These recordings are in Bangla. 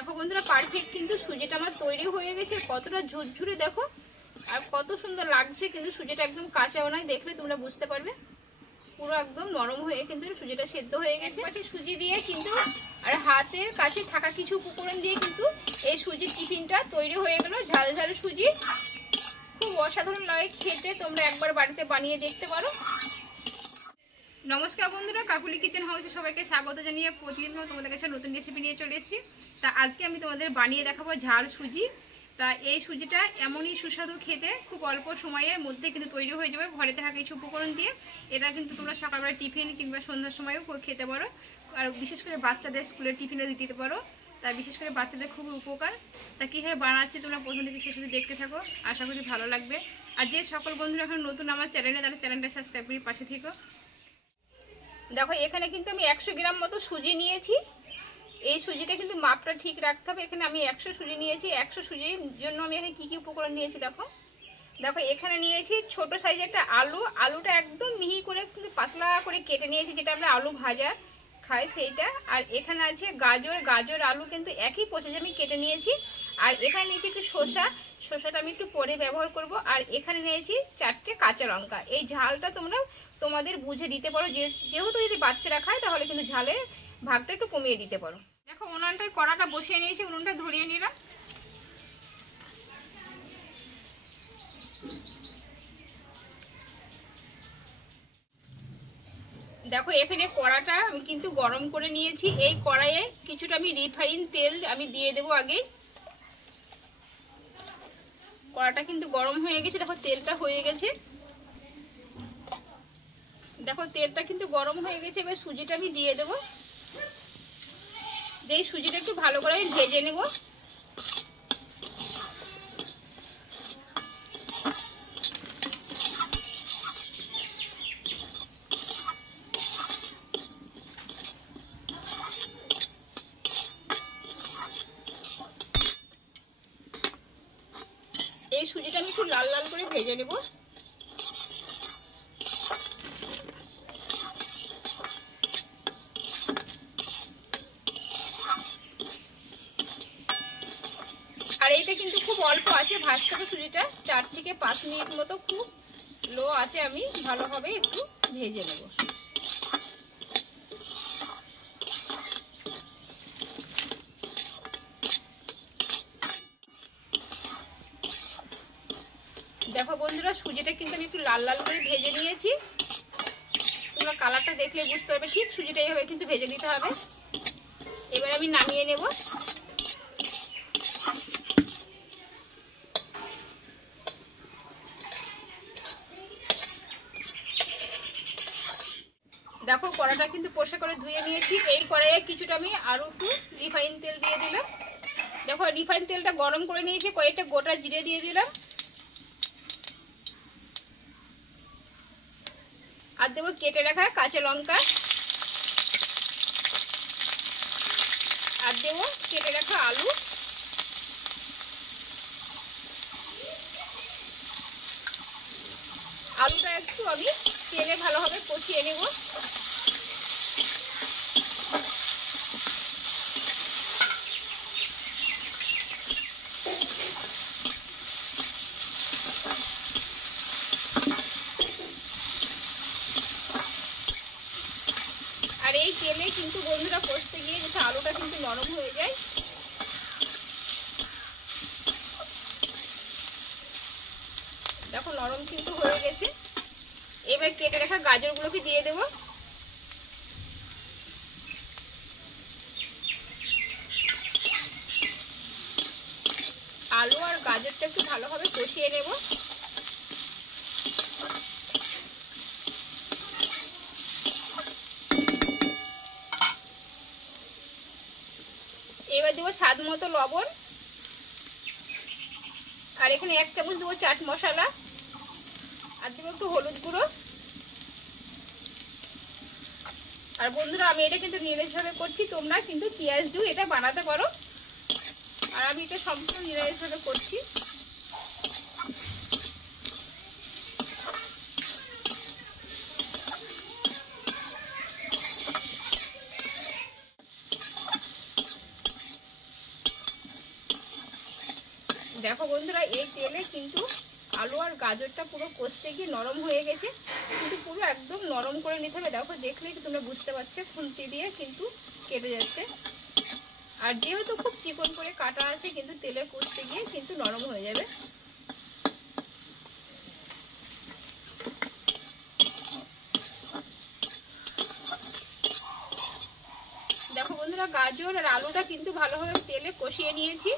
দেখো বন্ধুরা পারফেক্ট কিন্তু সুজিটা আমার তৈরি হয়ে গেছে। কতটা ঝুরঝুরে দেখো, আর কত সুন্দর লাগছে। কিন্তু সুজিটা একদম কাঁচাও নয়, দেখলে তোমরা বুঝতে পারবে। পুরো একদম নরম হয়ে কিন্তু সুজিটা সেদ্ধ হয়ে গেছে। বাটি সুজি দিয়ে কিন্তু আর হাতের কাছে থাকা কিছু উপকরণ দিয়ে কিন্তু এই সুজির টিফিনটা তৈরি হয়ে গেল। ঝাল ঝাল সুজি, খুব অসাধারণ লাগে খেতে। তোমরা একবার বাড়িতে বানিয়ে দেখতে পারো। নমস্কার বন্ধুরা, কাকুলি কিচেন হাউসে সবাইকে স্বাগত জানিয়ে প্রতিদিন তোমাদের কাছে নতুন রেসিপি নিয়ে চলে এসেছি। তা আজকে আমি তোমাদের বানিয়ে দেখাবো ঝাল সুজি। তা এই সুজিটা এমনই সুস্বাদু খেতে, খুব অল্প সময়ের মধ্যে কিন্তু তৈরি হয়ে যাবে ঘরে থাকা কিছু উপকরণ দিয়ে। এটা কিন্তু তোমরা সকালবেলা টিফিন কিংবা সন্ধ্যার সময়ও খেতে পারো, আর বিশেষ করে বাচ্চাদের স্কুলের টিফিনে দিতে পারো। তাই বিশেষ করে বাচ্চাদের খুবই উপকার। তা কীভাবে বানাচ্ছি তোমরা প্রথম থেকে শেষ অবধি দেখতে থাকো, আশা করি ভালো লাগবে। আর যে সকল বন্ধুরা এখন নতুন আমার চ্যানেলে, তাহলে চ্যানেলটা সাবস্ক্রাইব করে পাশে থেকো। দেখো এখানে কিন্তু আমি 100 গ্রাম মতো সুজি নিয়েছি। এই সুজিটা কিন্তু মাপটা ঠিক রাখতে হবে। এখানে আমি 100 সুজি নিয়েছি। 100 সুজির জন্য আমি এখানে কী কী উপকরণ নিয়েছি দেখো। এখানে নিয়েছি ছোট সাইজের একটা আলু। আলুটা একদম মিহি করে কিন্তু পাতলা করে কেটে নিয়েছি, যেটা আমরা আলু ভাজা খাই সেইটা। আর এখানে আছে গাজর আলু কিন্তু একই প্রসেসে আমি কেটে নিয়েছি। আর এখানে নিয়েছি একটু শসাটা আমি একটু পরে ব্যবহার করব। আর এখানে নিয়েছি 4টে কাঁচা লঙ্কা। এই ঝালটা তোমরা তোমাদের বুঝে দিতে পারো, যেহেতু যদি বাচ্চারা খায় তাহলে কিন্তু ঝালের ভাগটা একটু কমিয়ে দিতে পারো। দেখো উনানটায় কড়াটা বসিয়ে নিয়েছি, উনুনটা ধরিয়ে নিলাম। দেখো এখানে কড়াটা আমি কিন্তু গরম করে নিয়েছি। এই কড়াইয়ে কিছুটা আমি রিফাইন তেল আমি দিয়ে দেবো আগে। কড়াটা কিন্তু গরম হয়ে গেছে। দেখো তেলটা হয়ে গেছে। দেখো তেলটা কিন্তু গরম হয়ে গেছে। এবার সুজিটা আমি দিয়ে দেবো। এই সুজিটা একটু ভালো করে আমি ভেজে নেব। এই সুজিটা আমি একটু লাল লাল করে ভেজে নেব। আর এইটা কিন্তু খুব অল্প আছে ভাজতে হবে সুজিটা। 4 থেকে 5 মিনিট মতো খুব লো আছে আমি ভালোভাবে একটু ভেজে নেব। দেখো বন্ধুরা সুজিটা কিন্তু আমি একটু লাল লাল করে ভেজে নিয়েছি। তোমরা কালারটা দেখলে বুঝতে পারবে, ঠিক সুজিটা এইভাবে কিন্তু ভেজে নিতে হবে। এবার আমি নামিয়ে নেব। দেখো কড়াটা কিন্তু পরিষ্কার করে ধুয়ে নিয়েছি। এই কড়াইয়ে কিছুটা আমি আরও একটু রিফাইন তেল দিয়ে দিলাম। দেখো রিফাইন তেলটা গরম করে নিয়েছি, কয়েকটা গোটা জিরে দিয়ে দিলাম। আর দেবো কেটে রাখা কাঁচা লঙ্কা। আর দেবো কেটে রাখা আলু। আলুটা একটু আমি তেলে ভালোভাবে কষিয়ে নেব। আর এই তেলে কিন্তু বন্ধুরা কষতে গিয়ে যাতে আলুটা কিন্তু নরম হয়ে যায়। দেখো নরম কিন্তু হয়ে গেছে। এবার কেটে রাখা গাজরগুলোকে দিয়ে দেব। আলু আর গাজরটা একটু ভালোভাবে কষিয়ে নেব। এবার দেবো স্বাদ মতো লবণ। আর এখানে 1 চামচ দেবো চাট মশলা। আর দেবো একটু হলুদ গুঁড়ো। আর বন্ধুরা আমি এটা কিন্তু নিরামিষভাবে করছি, তোমরা কিন্তু পেঁয়াজ দিয়েও এটা বানাতে পারো। আর আমি এটা সম্পূর্ণ নিরামিষভাবে করছি। দেখো বন্ধুরা, এই তেলে কিন্তু আলু আর গাজরটা পুরো কষতে গিয়ে নরম হয়ে গেছে, কিন্তু পুরো একদম নরম করে নিতে হবে। দেখো দেখলেই তোমরা বুঝতে পারছো, খুন্তি দিয়ে কিন্তু কেটে যাচ্ছে। আর যেহেতু খুব চিকন করে কাটা আছে, কিন্তু তেলে কষতে গিয়ে কিন্তু নরম হয়ে যাবে। দেখো বন্ধুরা, গাজর আর আলুটা কিন্তু ভালোভাবে তেলে কষিয়ে নিয়েছি।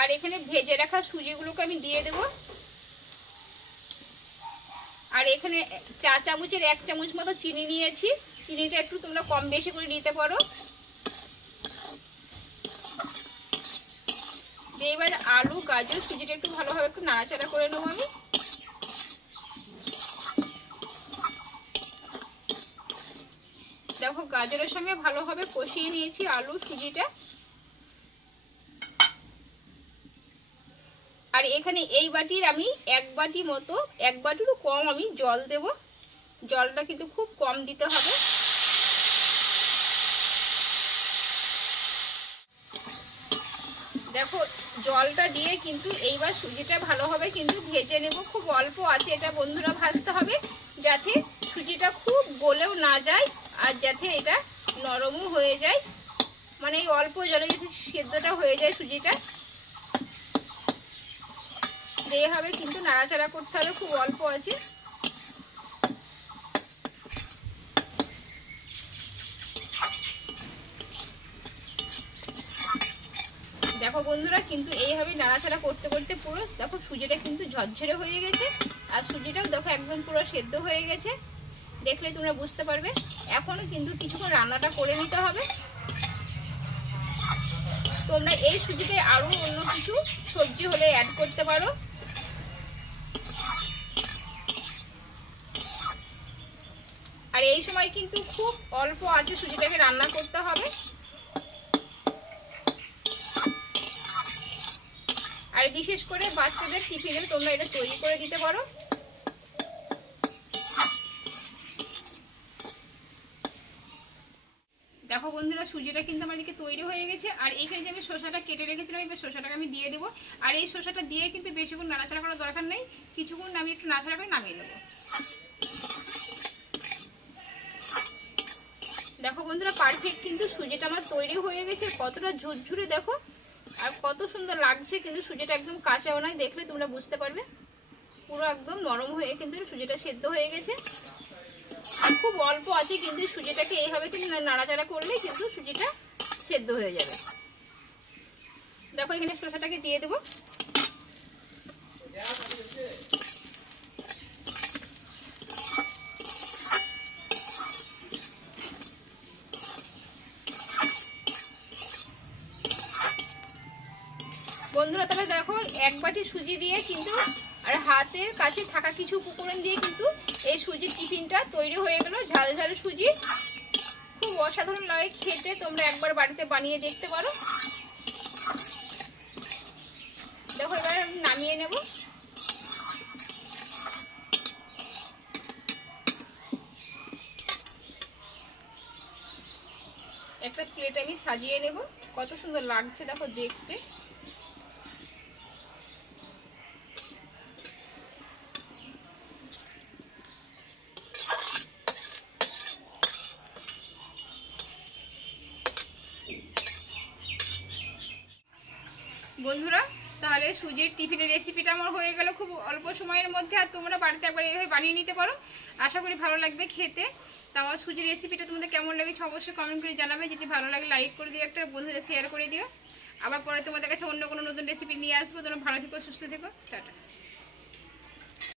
আর এখানে ভেজে রাখা সুজিগুলোকে আমি দিয়ে দেব। আর এখানে চা চামচের 1 চামচ মতো চিনি নিয়েছি। চিনিটা একটু তোমরা কম বেশি করে নিতে পারো। এবার আলু গাজর সুজিটা একটু ভালোভাবে একটু নাড়াচাড়া করে নেবো আমি। দেখো গাজরের সঙ্গে ভালোভাবে কষিয়ে নিয়েছি আলু সুজিটা। আর এখানে এই বাটির আমি 1 বাটি মতো, 1 বাটিরও কম আমি জল দেব। জলটা কিন্তু খুব কম দিতে হবে। দেখো জলটা দিয়ে কিন্তু এইবার সুজিটা ভালোভাবে কিন্তু ভেজে নেব। খুব অল্প আছে এটা বন্ধুরা ভাজতে হবে, যাতে সুজিটা খুব গলেও না যায় আর যাতে এটা নরমও হয়ে যায়। মানে এই অল্প জলে যাতে সেদ্ধটা হয়ে যায় সুজিটা, এইভাবে কিন্তু নাড়াচাড়া করতে হবে। খুব অল্প আছে। দেখো বন্ধুরা, কিন্তু এইভাবে নাড়াচাড়া করতে করতে পুরো দেখো সুজিটা কিন্তু ঝরঝরে হয়ে গেছে। আর সুজিটাও দেখো একদম পুরো সেদ্ধ হয়ে গেছে, দেখলে তোমরা বুঝতে পারবে। এখনো কিন্তু কিছুক্ষণ রান্নাটা করে নিতে হবে। তোমরা এই সুজিটায় আরো অন্য কিছু সবজি হলে অ্যাড করতে পারো। আর এই সময় কিন্তু খুব অল্প আছে সুজিটাকে রান্না করতে হবে। আর বিশেষ করে বাচ্চাদের টিফিনে তোমরা এটা তৈরি করে দিতে পারো। দেখো বন্ধুরা, সুজিটা কিন্তু আমার দিকে তৈরি হয়ে গেছে। আর এইখানে যে আমি শসাটা কেটে রেখেছিলাম, এবার শসাটাকে আমি দিয়ে দেবো। আর এই শসাটা দিয়ে কিন্তু বেশিক্ষণ নাড়াচাড়া করার দরকার নেই, কিছুক্ষণ আমি একটু নাড়াচাড়া করে নামিয়ে নেবো। দেখো বন্ধুরা, পারফেক্ট কিন্তু সুজিটা আমার তৈরি হয়ে গেছে। কতটা ঝুরঝুরে দেখো, আর কত সুন্দর লাগছে। কিন্তু সুজিটা একদম কাঁচাও নয়, দেখলে তোমরা বুঝতে পারবে। পুরো একদম নরম হয়ে কিন্তু সুজিটা সেদ্ধ হয়ে গেছে। আর খুব অল্প আছে, কিন্তু সুজিটাকে এইভাবে কিন্তু নাড়াচাড়া করলে কিন্তু সুজিটা সেদ্ধ হয়ে যাবে। দেখো এখানে শসাটাকে দিয়ে দেবো। বন্ধুরা তাহলে দেখো 1 বাটি সুজি দিয়ে কিন্তু আর হাতের কাছে থাকা কিছু উপকরণ দিয়ে কিন্তু এই সুজির টিফিনটা তৈরি হয়ে গেল। ঝাল ঝাল সুজি, খুব অসাধারণ লাগে খেতে। তোমরা একবার বাড়িতে বানিয়ে দেখতে পারো। দেখো এবার আমি নামিয়ে নেব। একটা প্লেট আমি সাজিয়ে নেব। কত সুন্দর লাগছে দেখো দেখতে। বন্ধুরা তাহলে সুজির টিফিনের রেসিপিটা আমার হয়ে গেল খুব অল্প সময়ের মধ্যে। আর তোমরা বাড়িতে একবার এইভাবে বানিয়ে নিতে পারো, আশা করি ভালো লাগবে খেতে। তা আমার সুজির রেসিপিটা তোমাদের কেমন লেগেছে অবশ্যই কমেন্ট করে জানাবে। যদি ভালো লাগে লাইক করে দিও, একটা বন্ধুদের শেয়ার করে দিও। আবার পরে তোমাদের কাছে অন্য কোনো নতুন রেসিপি নিয়ে আসবো। তোমরা ভালো থেকো, সুস্থ থেকো, টাটা।